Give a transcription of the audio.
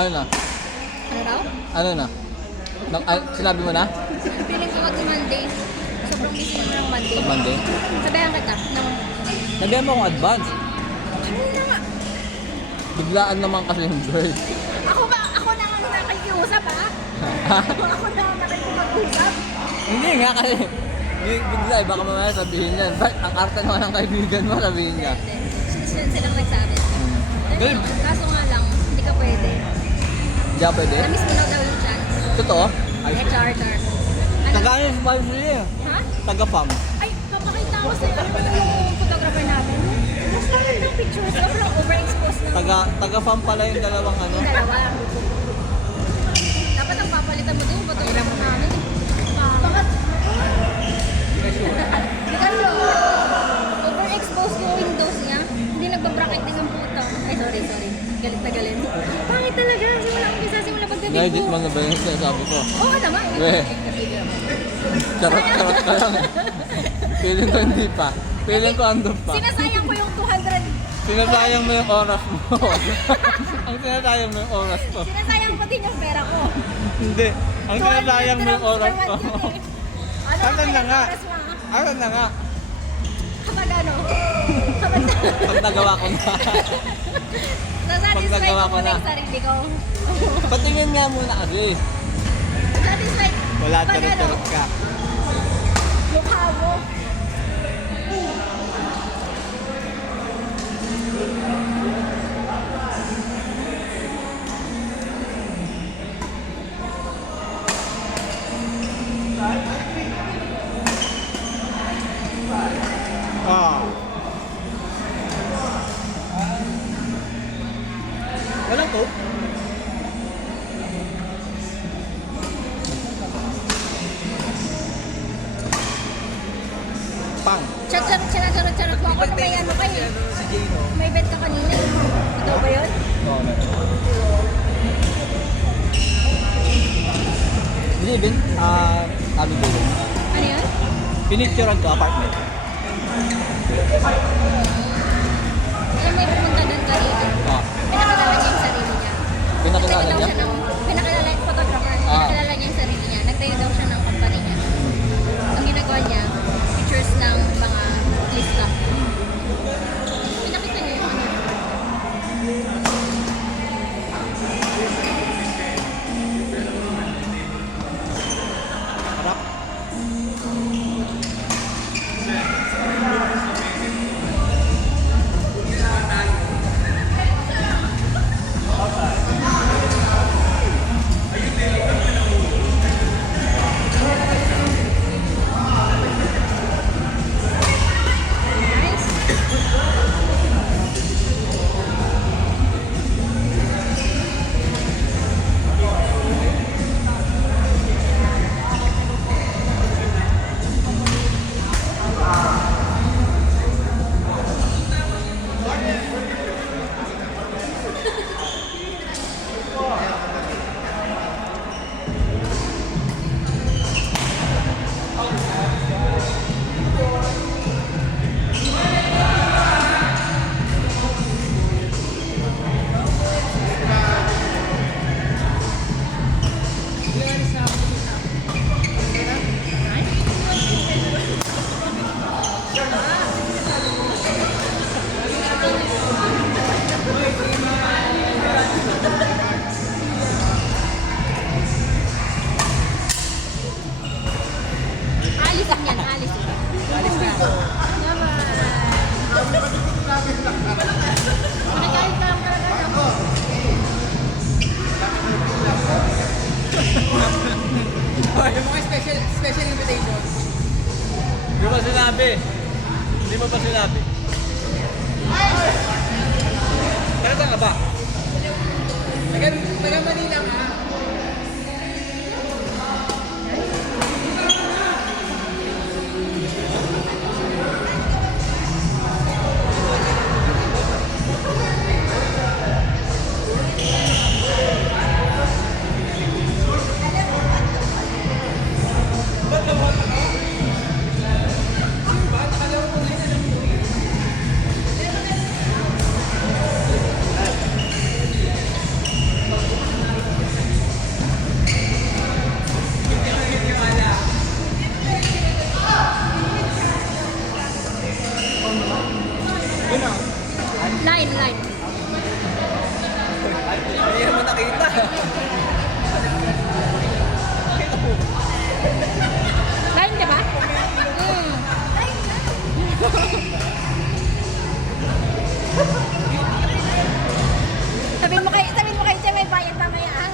Ano na? Ano raw? Ano na? Sinabi mo na? Feeling ko mag-Monday. Sobrang busy naman ng Monday. Pag Monday? Sabihan kita. Sabihan mo akong advance. Ano na nga? Biglaan naman kasi yung bird. Ako na nga nakikiusap ha? Ako na nga nakikipag-usap. Hindi nga kasi. Bigla, baka mamaya sabihin niya. Ba't ang arte naman ng kaibigan mo, sabihin niya. Silang nagsabi. Babe. Kaso nga lang, hindi ka pwede. Hindi ka pwede? Na-miss mo na daw yung chance. Totoo? Ay, Char. taga-ano yung sponsor niya? Ha? Taga-fam. Ay, papakita ko sa'yo. Ano yung photographer natin? Basta ng pictures. Sobrang overexposed na. Taga-fam pala yung dalawang ano. Yung dalawa. Dapat ang papalitan mo din, photographer namin. Bakit? Kasi, overexposed yung windows niya. Hindi nagbabracket din yung puto. Ay, sorry. Galit na galit. Pangit talaga. Simula pagdating Na-edit ko. mo na ba yung sinasabi ko? Oo naman. Weh. Charot ka lang. Feeling ko hindi pa. Feeling ko andun pa. Sinasayang ko yung 200. Sinasayang mo yung oras mo. Ang sinasayang mo yung oras ko. Sinasayang ko din yung pera ko. Hindi. Ang sinasayang mo yung 200 oras per ko. month yun eh. Ano Asan na nga? oras mo? Asan na nga? Kapag ano? Kapag Pag nagawa ko na. nasatisfy nagawa ko ko muna na. yung sarili ko. Patingin nga muna kasi. Satisfied. Wala, Pag ano, charot-charot ka. mukha mo. Ah. Walang to? Pang. Charot mo ako na may ano kayo. May bet ka kanina. Ito ba yun? Oo, hindi, Ben. Sabi ko. Ano yun? Pinicturean ko apartment. Alam mo yung pumunta doon kanina. Ah. Pinakilala niya yung sarili niya. Pinakilala Nagtayo daw niya? siya ng, pinakilala yung photographer. Ah. Pinakilala niya yung sarili niya. Nagtayo daw siya ng company niya. Ang ginagawa niya, pictures ng mga lista. Pinakita niya yung ano. Harap. Nice. Alisin yan, alisin. Alis na. Naman. Nakikain ka lang talaga. Yung mga special invitation. Hindi mo pa sinabi. Hindi mo pa sinabi. Talaga ka ba? Taga Manila ka. Kain ka ba? Mm. sabihin mo kay Che, may bayad mamaya ah.